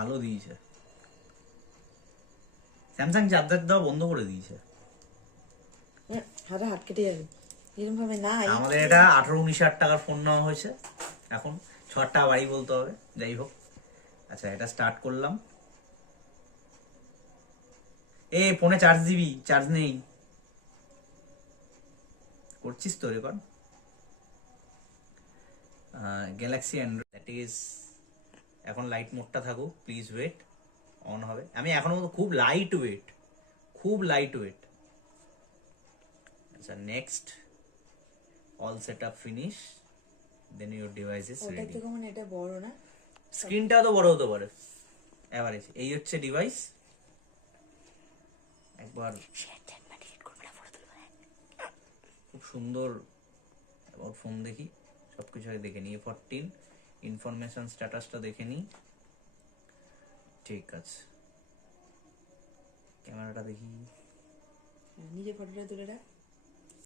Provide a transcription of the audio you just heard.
ভালো দিয়েছে। Samsung charger দেওয়া বন্ধ করে দিয়েছে। হাত কেটে যাবে এরকম ভাবে না। আমাদের এটা 18-19 হাজার টাকার ফোন নেওয়া হয়েছে, এখন 6 টাকা বাড়ি বলতে হবে, যাই হোক। আচ্ছা, এটা স্টার্ট করলাম। ফোনে চার্জ দিবি, চার্জ নেই। করছিস তো record? Galaxy Android, that is. এখন লাইট মোডটা থাকুক, প্লিজ ওয়েট। অন হবে। আমি এখনো খুব লাইট ওয়েট, খুব লাইট ওয়েট। আচ্ছা, next. All set up finish, then your device is ওটা রেডি। থেকে মানে এটা বড় না, স্ক্রিনটা তো বড় হতে পারে, এভারেজ। এই হচ্ছে ডিভাইস। একবার খুব সুন্দর অ্যাবাউট ফোন দেখি, সবকিছু আগে দেখে নিই। A14 ইনফরমেশন স্ট্যাটাসটা দেখে নিই। ঠিক আছে, ক্যামেরাটা দেখি। নিজে ফটোটা তুলে রাখ।